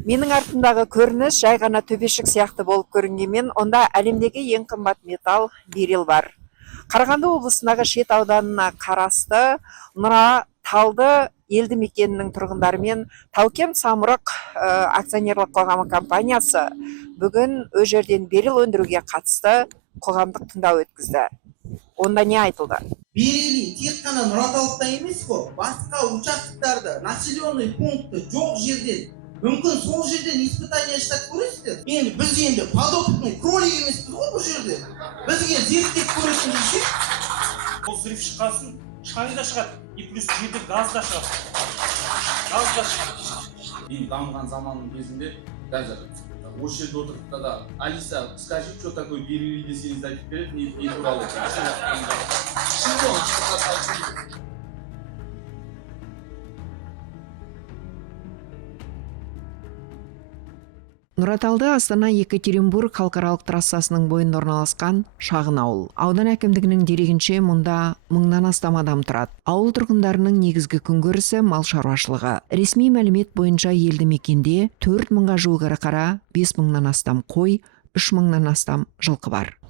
Менің артымдағы көрініс жай ғана төбешік сияқты болып көрінгенмен, онда әлемдегі ең қымбат металл берил бар. Қарағанды облысындағы Шет ауданына қарасты Нұраталды елді мекенінің тұрғындарымен Тау-Кен самұрық акционерлік қоғамы компаниясы бүгін өз жерден берил өндіруге қатысты қоғамдық тыңдау өткізді. Онда не айтылды? Берили тек қана Нұраталықта емес қой, басқа участоктарда населенный пункты жоқ жерден, мүмкін сол жерден испытание жасап көресіздер. Енді біз енді подопытный кролик емеспіз ғой бұл жерде. Бізге зерттеп көретін десе, бұл взрыв шыққасын шаң да шығады, и плюс жерде газ да шығады. Газ да шығады. Ең дамыған заманның кезінде даже осы жерде отырып да Алиса, скажи, что такое берили десеңіз айтып береді, не туралы. Нұраталды Астана-Екатеринбург халықаралық трассасының бойында орналасқан шағын ауыл. Аудан әкімдігінің дерегінше мұнда 1000-нан астам адам тұрады. Ауыл тұрғындарының негізгі күнкөрісі мал шаруашылығы. Ресми мәлімет бойынша елді мекенде 4000-ға жуық ірі қара, 5000-нан астам қой, 3000-нан астам жылқы бар.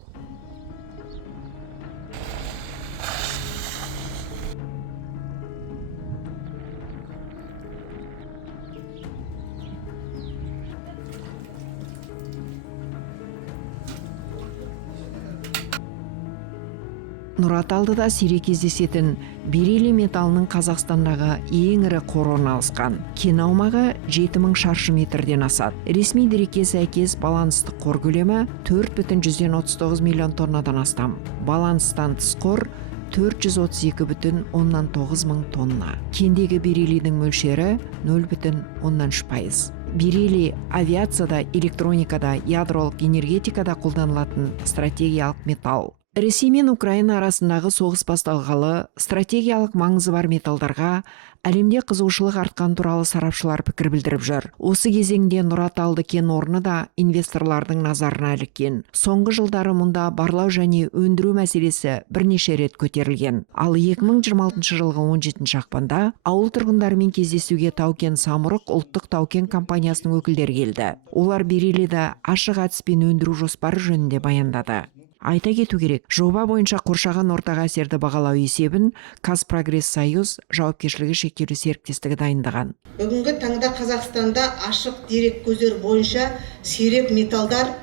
Нұраталдыда сирек кездесетін берили металының Қазақстандағы ең ірі қоры орналасқан. Кен аумағы 7000 шаршы метрден асады. Ресми дерекке сәйкес баланстық қор көлемі 4,39 миллион тоннадан астам. Баланстан тыс қор 432,9 мың тонна. Кендегі берилидің мөлшері 0,3%. Берили авиацияда, электроникада, ядролық энергетикада қолданылатын стратегиялық металл. Ресей мен Украина арасындағы соғыс басталғалы стратегиялық маңызы бар металдарға әлемде қызығушылық артқан туралы сарапшылар пікір білдіріп жүр. Осы кезеңде Нұраталды кен орны да инвесторлардың назарына іліккен. Соңғы жылдары мұнда барлау және өндіру мәселесі бірнеше рет көтерілген. Ал 2026 жылғы 17 ақпанда ауыл тұрғындарымен кездесуге Тау-Кен самұрық ұлттық Тау-Кен компаниясының өкілдері келді. Олар берилиді ашық әдіспен өндіру жоспары жөнінде баяндады. Айта кету керек, жоба бойынша қоршаған ортаға әсерді бағалау есебін Қазпрогресс Союз жауапкершілігі шектеулі серіктестігі дайындаған. Бүгінгі таңда Қазақстанда ашық дерек көздер бойынша сирек металдар,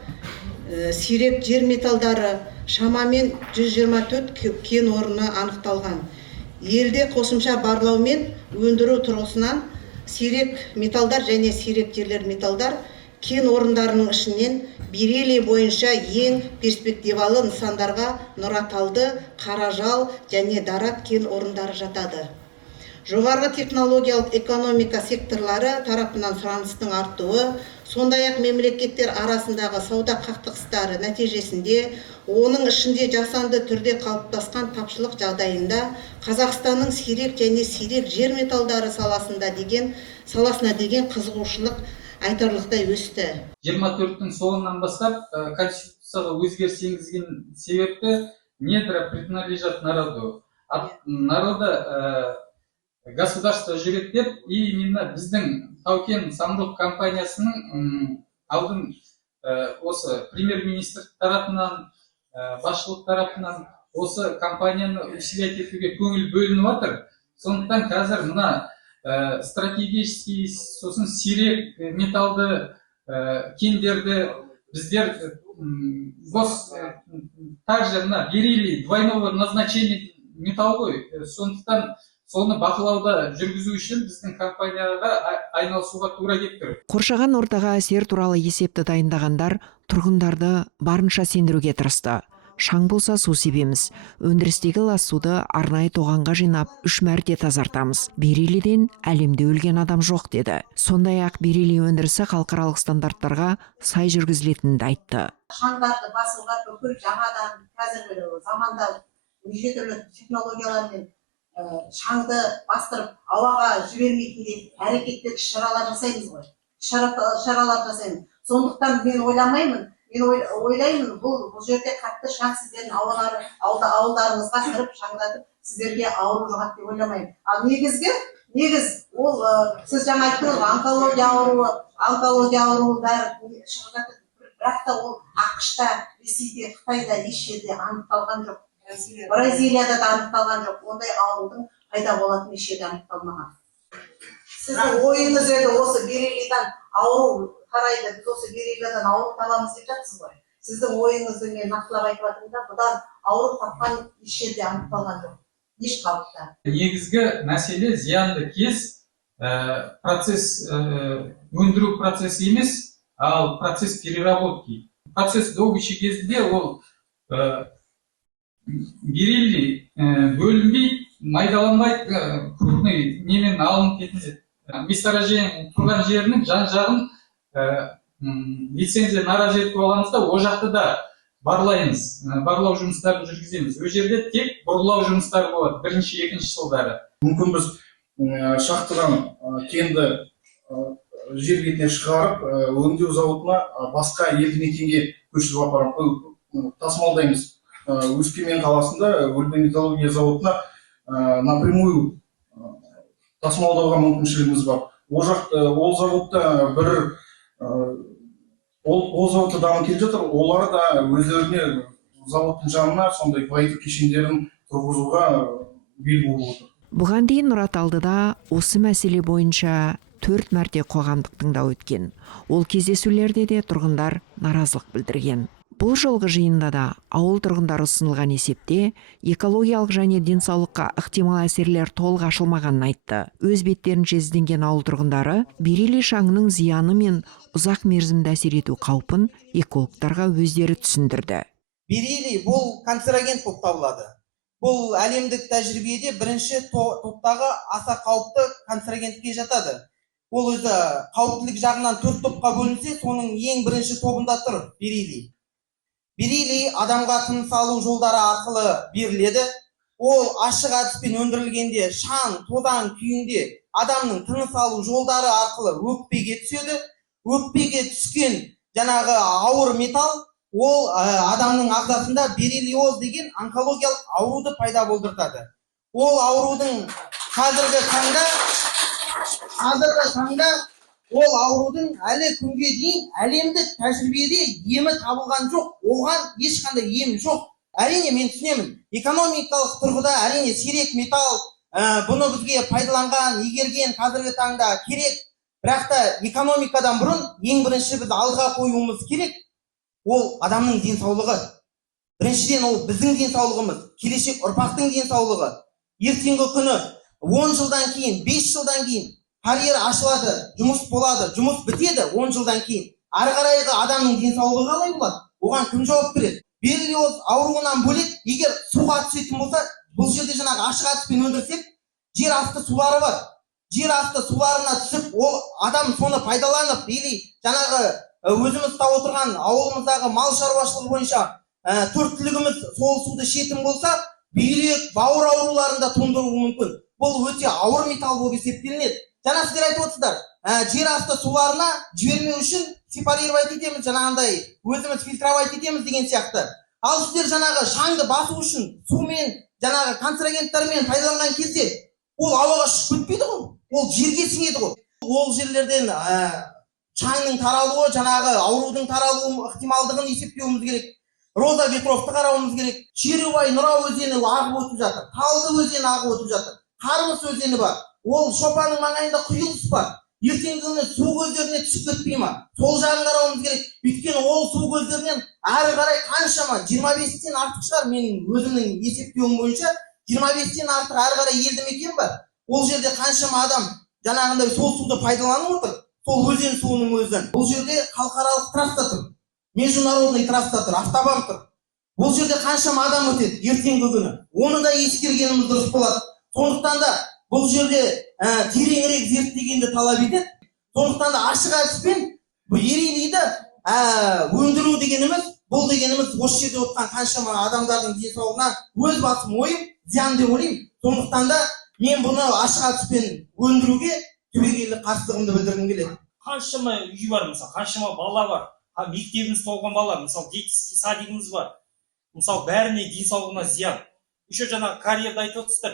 сирек жер металдары шамамен 124 кен орны анықталған. Елде қосымша барлау мен өндіру тұрғысынан сирек металдар және сирек жерлер металдар кен орындарының ішінен берили бойынша ең перспективалы нысандарға Нұраталды, Қаражал және Дарат кен орындары жатады. Жоғарғы технологиялық экономика секторлары тарапынан сұраныстың артуы, сондай-ақ мемлекеттер арасындағы сауда қақтығыстары нәтижесінде, оның ішінде жасанды түрде қалыптасқан тапшылық жағдайында Қазақстанның сирек және сирек жер металдары саласына деген қызығушылық айтарлықтай өсті. 24-тің соңынан бастап Конституцияға өзгеріс енгізген себепті недра принадлежат народу. Народа государство жүреді деп, и именно біздің Тау-Кен самұрық компаниясының алдын осы премьер-министр тарапынан, басшылық тарапынан осы компанияны усилять етуге көңіл бөлініп жатыр. Сондықтан қазір мына стратегический, сосын сирек металды кендерді біздер также мына берили двойного назначения металл ғой. Сондықтан соны бақылауда жүргізу үшін біздің компанияға айналысуға тура келіп тұр. Қоршаған ортаға әсер туралы есепті дайындағандар тұрғындарды барынша сендіруге тырысты. Шаң болса су себеміз. Өндірістегі лас суды арнайы тоғанға жинап 3 мәрте тазартамыз. Берилиден әлемде өлген адам жоқ деді. Сондай-ақ берили өндірісі халықаралық стандарттарға сай жүргізілетінін айтты. Шаңдарды басуға бүкіл жаңадан қазіргі заманда неше түрлі технологиялармен шаңды бастырып ауаға жібермейтіндей әрекеттер шаралар жасаймыз ғой. Шаралар жасаймыз. Сондықтан мен ойлаймын, бұл жерде қатты шаң сіздердің ауылдарыңызға кіріп шаңдатып сіздерге ауру жұғады деп ойламаймын. Ал негізгі негіз ол сіз жаңа айттыңыз ғой, онкология ауруы бәрі шығып жатыр. Бірақ та ол ақш-та, Ресейде, Қытайда еш жерде анықталған жоқ. Бразилияда да анықталған жоқ. Ондай аурудың пайда болатыны еш жерде анықталмаған. Сіздің ойыңыз еді осы бериллийдан ауру тарайды, біз осы бериллиядан ауру табамыз деп жатсыз ғой. Сіздің ойыңызды мен нақтылап айтып жатырмын да, бұдан ауру тапқан еш жерде анықталған жоқ. Еш халықта. Негізгі мәселе зиянды кез процесс өндіру процесі емес, ал процесс переработки. Процесс добычи кезінде ол бериллий бөлінбей, майдаланбай, крупный немен алынып кетеді. Месторождение тұрған жерінің жан-жағын лицензия нара зерттеп аламыз да, о жақты да барлаймыз, барлау жұмыстарын жүргіземіз. Ол жерде тек бұрғылау жұмыстары болады, бірінші, екінші жылдары. Мүмкін біз шахтадан кенді жер бетіне шығарып, өңдеу зауытына басқа елді мекенге көшіріп апарып тасымалдаймыз. Өскемен қаласында Өлбі металлургия зауытына напрямую тасымалдауға мүмкіншілігіміз бар. Ол зауытта ол зауытта дамып келе жатыр. Олар да өздеріне зауыттың жанына сондай байыту кешендерін тұрғызуға бел буып отыр. Бұған дейін Нұраталдыда осы мәселе бойынша 4 мәрте қоғамдық тыңдау өткен. Ол кездесулерде де тұрғындар наразылық білдірген. Бұл жолғы жиында да ауыл тұрғындары ұсынылған есепте экологиялық және денсаулыққа ықтимал әсерлер толық ашылмағанын айтты. Өз беттерінше ізденген ауыл тұрғындары бериллий шаңының зияны мен ұзақ мерзімді әсер ету қаупін экологтарға өздері түсіндірді. Бериллий бұл канцероген болып табылады. Бұл әлемдік тәжірибеде бірінші топтағы аса қауіпті канцерогендікке жатады. Ол өзі қауіптілік жағынан 4 топқа бөлінсе, соның ең бірінші тобында тұр бериллий. Бериллий адамға тыныс алу жолдары арқылы беріледі. Ол ашық әдіспен өндірілгенде шаң, тозаң күйінде адамның тыныс алу жолдары арқылы өкпеге түседі. Өкпеге түскен жаңағы ауыр металл ол адамның ағзасында бериллиоз деген онкологиялық ауруды пайда болдыртады. Ол аурудың қазіргі таңда ол аурудың әлі күнге дейін әлемдік тәжірибеде емі табылған жоқ. Оған ешқандай ем жоқ. Әрине мен түсінемін. Экономикалық тұрғыда әрине сирек металл бұны бізге пайдаланған, игерген қазіргі таңда керек. Бірақ та экономикадан бұрын ең бірінші біз алға қоюымыз керек. Ол адамның денсаулығы. Біріншіден ол біздің денсаулығымыз, келешек ұрпақтың денсаулығы. Ертеңгі күні 10 жылдан кейін, 5 жылдан кейін карьера ашылады, жұмыс болады, жұмыс бітеді 10 жылдан кейін. Ары қарайғы адамның денсаулығы қалай болады? Оған кім жауап береді? Бериллиоз ауруынан бөлек, егер суға түсетін болса, бұл жерде жаңағы ашық әдіспен өндірсек, жер асты сулары бар. Жер асты суларына түсіп, ол адам соны пайдаланып, или жаңағы өзіміз ұстап отырған ауылымыздағы мал шаруашылығы бойынша төрттілігіміз сол суды ішетін болса, бүйрек, бауыр ауруларында туындауы мүмкін. Бұл өте ауыр металл болып есептелінеді. Жаңа сіздер айтып отырсыздар, жер асты суларына жібермеу үшін сепарировать етеміз, жаңағындай өзіміз фильтровать етеміз деген сияқты. Ал сіздер жаңағы шаңды басу үшін сумен, жаңағы канцерогендтермен пайдаланған кезде ол ауаға шығып кетпейді ғой, ол жерге сіңеді ғой. Ол жерлерден шаңның таралуы, жаңағы аурудың таралуы ықтималдығын есептеуіміз керек. Роза ветровты қарауымыз керек. Шерубай, Нұра өзені ағып өтіп жатыр. Талды өзені ағып өтіп жатыр. Қарғыс өзені бар. Ол шопаның маңайында құйылыс бар. Ертеңгі күні су көздеріне түсіп кетпей ма? Сол жағын қарауымыз керек. Өйткені ол су көздерінен әрі қарай қаншама 25-тен артық шығар, менің өзімнің есептеуім бойынша 25-тен артық әрі қарай елді мекен бар. Ол жерде қаншама адам жаңағындай сол суды пайдаланып отыр. Сол өзен суының өзін. Бұл жерде халықаралық трасса тұр. Международный трасса тұр, автобан тұр. Бұл жерде қаншама адам өтеді ертеңгі күні. Оны да ескергеніміз дұрыс болады. Сондықтан да бұл жерде тереңірек зерттегенді талап етеді. Сондықтан да ашық әдіспен бериллийді өндіру дегеніміз, бұл дегеніміз осы жерде отырған қаншама адамдардың денсаулығына өз басым ойым, зиян деп ойлаймын. Сондықтан да мен бұны ашық әдіспен өндіруге түбегейлі қарсылығымды білдіргім келеді. Қаншама үй бар, мысалы, қаншама бала бар, мектебіміз толған бала, мысалы, детский садигіміз бар. Мысалы, бәріне денсаулығына зиян. Еще жаңағы карьерді айтып отырсыздар.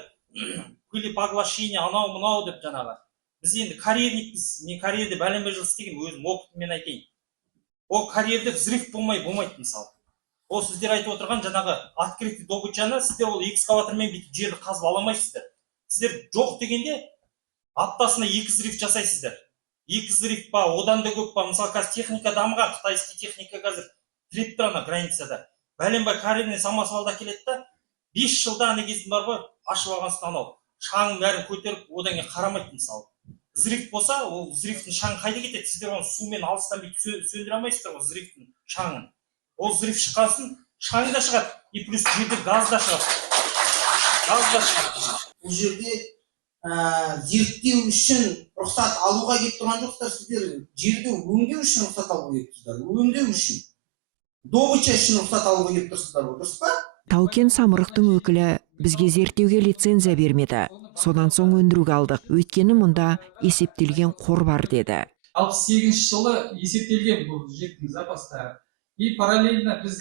пыли поглощение анау мынау деп жаңағы. Біз енді карьерникпіз, мен карьерде бәленбай жыл істеген, өзім опытыммен айтайын. Ол карьерде взрыв болмайды мысалы. Ол сіздер айтып отырған жаңағы открытый добычаны сіздер ол экскаватормен бүйтіп жерді қазып ала алмайсыздар. Сіздер жоқ дегенде аптасына 2 взрыв жасайсыздар. 2 взрыв па, одан да көп па, мысалы қазір техника дамыған, қытайский техника қазір тіреп тұр ана границада. Бәленбай карьеріне самосвалда келеді да, 5 жылда ана кездің бар ғой, ашып алған соң анау шаңын бәрін көтеріп, одан кейін қарамайды мысалы. Взрыв болса, ол взрывтың шаңы қайда кетеді? Сіздер оны сумен алыстан бүйтіп сөндіре алмайсыздар ол взрывтың шаңын. Ол взрыв шыққасын, шаңы да шығады, и плюс жерде газ да шығады. Бұл жерде зерттеу үшін рұқсат алуға келіп тұрған жоқсыздар, сіздер жерді өңдеу үшін рұқсат алуға келіп тұрсыздар. Өңдеу үшін, добыча үшін рұқсат алуға келіп тұрсыздар, дұрыс па? Таукен самұрықтың өкілі бізге зерттеуге лицензия бермеді. Содан соң өндіруге алдық. Өйткені мұнда есептелген қор бар деді. 68 жылы есептелген бұл жердің запастары. И параллельно біз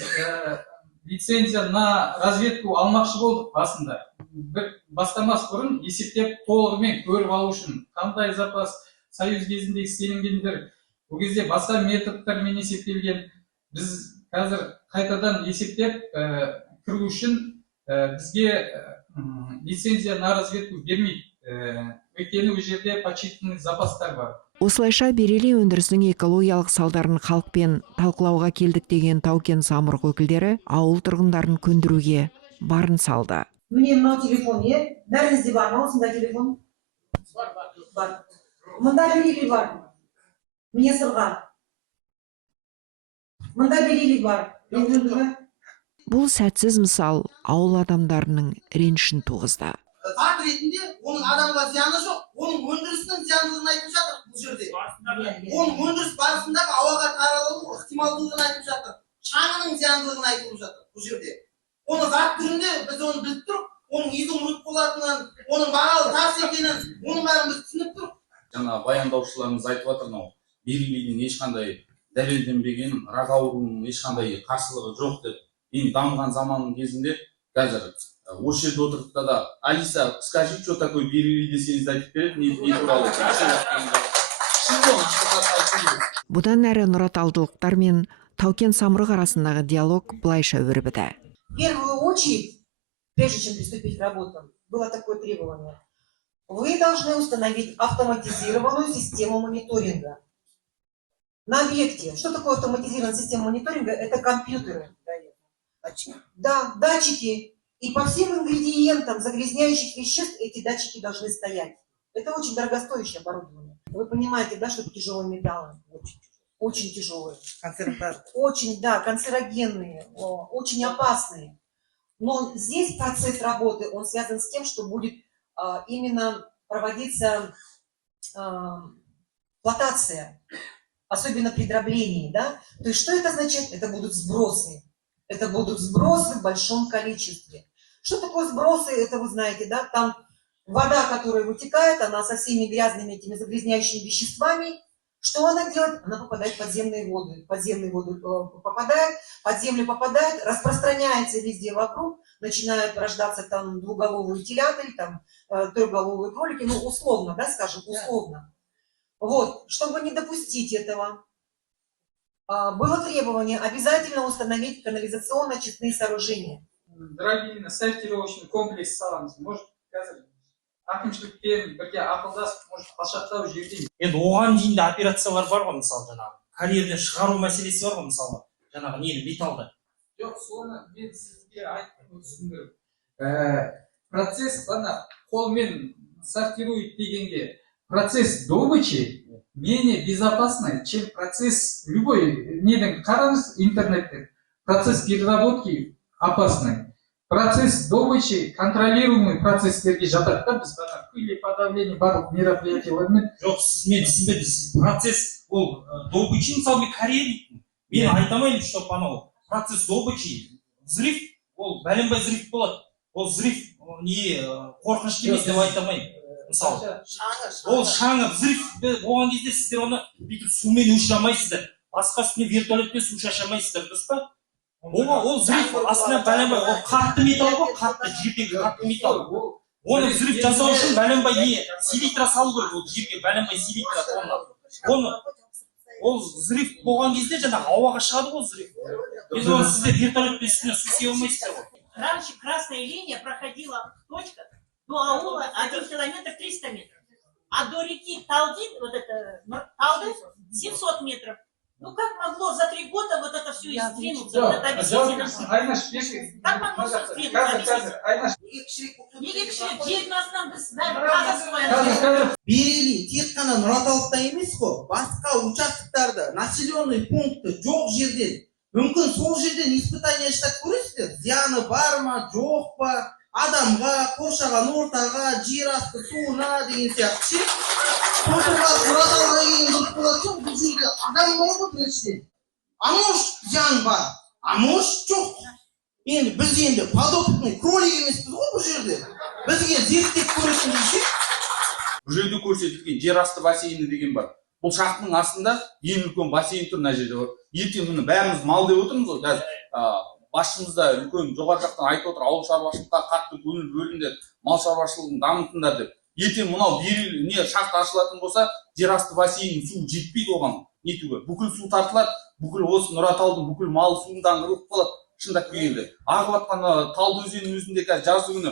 лицензия на разведку алмақшы болдық басында. Бастамас бұрын есептеп толығымен көріп алу үшін қандай запас союз кезінде істелінгендер, бұл кезде басқа методтармен есептелген. Біз қазір қайтадан есептеп кіру үшін бізге лицензия на разведку бермейді. Өйткені ол жерде почетный запастар бар. Осылайша Берели өндірісінің экологиялық салдарын халықпен талқылауға келдік деген Таукен самұрық өкілдері ауыл тұрғындарын көндіруге барын салды. Міне мынау телефон, бәріңізде бар ма осында телефон? Бар. Мында Берели бар. Міне сырға. Мында Берели бар. Бұл сәтсіз мысал ауыл адамдарының ренішін туғызды. Факт ретінде оның адамға зияны жоқ, оның өндірісінің зияндылығын айтып жатыр бұл жерде. Оның өндіріс барысындағы ауаға таралу ықтималдығын айтып жатыр. Шаңының зияндылығын айтып жатыр бұл жерде. Оны факт түрінде біз оны біліп тұрып, оның изум рут болатынын, оның бағалы тас екенін, оның бәрін біз түсініп тұрып. Жаңа баяндаушыларымыз айтып жатыр, мынау Берелидің ешқандай дәлелденбеген рак ауруының ешқандай қарсылығы жоқ деп. Енді дамыған заманның кезінде қазір осы жерде отырдықта да Алиса, скажи, что такое Берели десеңіз айтып береді, не туралы. Бұдан әрі нұраталдылықтар мен Таукен самұрық арасындағы диалог былайша өрбіді. В первую очередь, прежде чем приступить к работам, было такое требование. Вы должны установить автоматизированную систему мониторинга. На объекте. Что такое автоматизированная система мониторинга? Это компьютеры. Да, датчики. И по всем ингредиентам загрязняющих веществ эти датчики должны стоять. Это очень дорогостоящее оборудование. Вы понимаете, да, что это тяжелые металлы? Очень тяжелые. Очень, да, канцерогенные, очень опасные. Но здесь процесс работы, он связан с тем, что будет именно проводиться флотация, особенно при дроблении, да. То есть что это означает? Это будут сбросы. Это будут сбросы в большом количестве. Что такое сбросы? Это вы знаете, да? Там вода, которая вытекает, она со всеми грязными этими загрязняющими веществами. Что она делает? Она попадает в подземные воды. Подземные воды попадает, под землю попадает, распространяется везде вокруг, начинают рождаться там двуголовые телята, там трехголовые кролики, ну условно, да, скажем, условно. Вот, чтобы не допустить этого, было требование обязательно установить канализационно-очистные сооружения. Дробильный сортировочный комплекс саламыз. Может, қазір әкімшілікпен бірге ақылдасып, может, қашақтау жерде. Енді оған дейін де операциялар бар ғой, мысалы жаңағы. Карьерден шығару мәселесі бар ғой, мысалы. Жаңағы нені, металды. Жоқ, соны мен сізге айтып түсіндіріп. Процесс, ана, қолмен сортирует дегенге, процесс добычи менее безопасный, чем процесс любой. Неден қараңыз интернетте. Процесс переработки опасный. Процесс добычи, контролируемый процесстерге жатады да, біз или подавление барлық мероприятиялармен. Жоқ, сіз мен түсінбедіңіз. Процесс ол добычи, мысалы мен карьерникпін. Мен айтамаймын, что анау процесс добычи, взрыв, ол бәленбай взрыв болады. Ол взрыв не қорқынышты емес деп айтамаймын. Мысалы, ол шаңы взрыв болған кезде сіздер оны бүйтіп сумен өшіре алмайсыздар. Басқа үстіне вертолетпен су шаша алмайсыздар, дұрыс па? Ол взрыв астына бәленбай, ол қатты металл ғой, қатты жердегі қатты металл. оны взрыв жасау үшін бәленбай не селитра салу керек ол жерге, бәленбай селитра оны ол взрыв болған кезде жаңағы ауаға шығады ғой взрыв. Енді оны сіздер вертолетпен үстіне су сеуе алмайсыздар ғой. Раньше красная линия проходила в точках до аула 1 километр 300 метров. А до реки Талдин, вот это Талдин, 700 метров. Ну как могло за 3 года вот это все сдвинуться? Вот это объясните нам. Как могло все сдвинуться? Неге кішірек жердің астынан біз бәрін қазып қоямыз. Берели тек қана Нұраталықта емес қой, басқа участоктарда населенный пункты жоқ жерден, мүмкін сол жерден испытание жасап көресіздер, зияны бар ма, жоқ па, адамға, қоршаған ортаға, жер асты суына деген сияқты ше. Сондықтан Нұраталыққа келген дұрыс болады жоқ, бұл жерде адам бар ғой біріншіден. А может зиян бар, а может жоқ. Енді біз енді подопытный кролик емеспіз ғой бұл жерде. Бізге зерттеп көретін десе. Бұл жерде көрсетілген жер асты бассейні деген бар. Бұл шахтның астында ең үлкен бассейн тұр мына жерде бар. Ертең мұны бәріміз мал деп отырмыз ғой. Қазір басшымызда үлкен жоғары жақтан айтып отыр, ауыл шаруашылыққа қатты көңіл бөліңдер, мал шаруашылығын дамытыңдар деп. Ертең мынау не шахта ашылатын болса, жер асты бассейнінің суы жетпейді оған нетуге. Бүкіл су тартылады, бүкіл осы Нұраталдың бүкіл мал суындан ырылып қалады. Шындап келгенде ағып жатқан Талды өзенінің өзінде қазір жазғы күні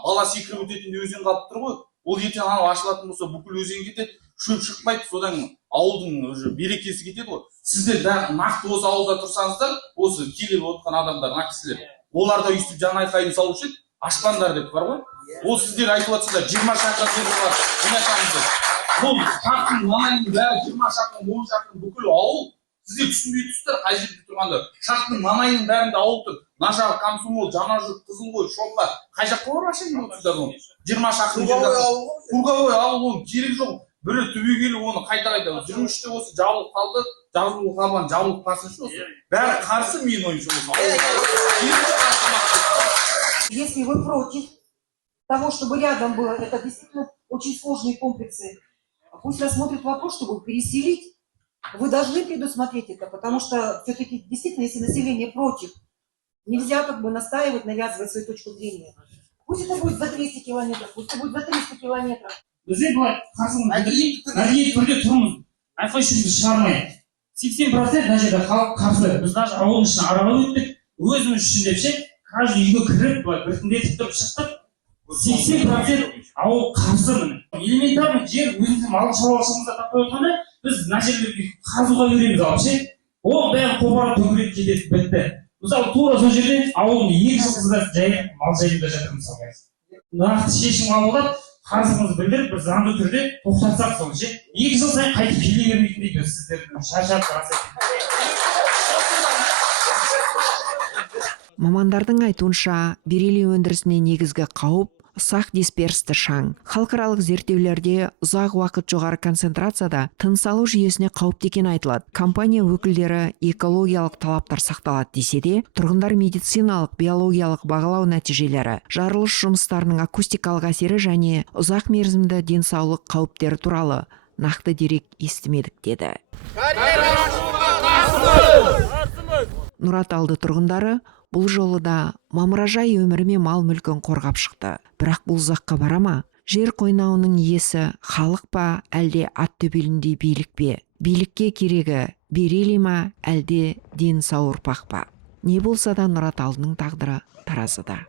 бала секіріп өтетін өзен қалып тұр ғой. Ол ертең анау ашылатын болса бүкіл өзен кетеді, шөп шықпайды, содан ауылдың уже берекесі кетеді ғой. Сіздер нақты осы ауылда тұрсаңыздар, осы келіп отырған адамдар, мына кісілер, оларда өйстіп жан айқайын салушы еді, ашпаңдар деп бар ғой. Ол сіздер айтып жатсыздар 20 шақырым жер бар, мына шақырым. Бұл шақырым маңайының бәрі 20 шақырым, 10 шақырым бүкіл ауыл. Сіздер түсінбей тұрсыздар, қай жерде тұрғанда. Шахтың маңайының бәрінде ауыл тұр. Нашар, Комсомол, Жаңажұрт, Қызылқой, Шоққа. Қай жаққа бар ашайын отырсыздар оны? 20 шақырым жерде. Қурғабай ауыл оның керегі жоқ. Бірі түбегейлі оны қайта жүргіште осы жабылып қалды. Жабылып қалған жабылып қалсыншы осы. Бәрі қарсы мен ойымша осы. Если вы против того, чтобы рядом было, это действительно очень сложные комплексы. Пусть рассмотрят вопрос, чтобы переселить. Вы должны предусмотреть это, потому что все-таки действительно, если население против, нельзя как бы настаивать, навязывать свою точку зрения. Пусть это будет за 200 километров, пусть это будет за 300 километров. Бізде былай мәдениет түрде тұрмыз. Айқай-шуды шығармайық. 80% мына жерде халық қарсы. Біз даже ауылдың ішіне аралап өттік. Өзіміз үшін деп ше, каждый үйге кіріп, былай біртіндетіп тұрып шықтық. 80% ауыл қарсы міне. Элементарный жер өзіміздің мал шаруашылығымызда таппай отырғанда, біз мына жерлерге қазуға береміз алып ше. Ол бәрін қопарып төгіліп кетеді, бітті. Мысалы тура сол жерде ауылдың 2 жылқысы да жайып мал жайында жатыр мысалы. Нақты шешім қабылдап, қарсымызды білдіріп, бір заңды түрде тоқтатсақ сол ше. 2 жыл сайын қайтып келе бермейтін дейді сіздердің шаршап рас екен. Мамандардың айтуынша, берели өндірісіне негізгі қауіп ұсақ дисперсті шаң. Халықаралық зерттеулерде ұзақ уақыт жоғары концентрацияда тыныс алу жүйесіне қауіпті екені айтылады. Компания өкілдері экологиялық талаптар сақталады десе де, тұрғындар медициналық, биологиялық бағалау нәтижелері, жарылыс жұмыстарының акустикалық әсері және ұзақ мерзімді денсаулық қауіптері туралы нақты дерек естімедік деді. Нұраталды тұрғындары бұл жолы да мамыражай өмірі мен мал мүлкін қорғап шықты. Бірақ бұл ұзаққа бара ма? Жер қойнауының иесі халық па, әлде ат төбеліндей билік пе? Билікке керегі берели ма, әлде денсаулық ұрпақ па? Не болса да Нұраталдың тағдыры таразыда.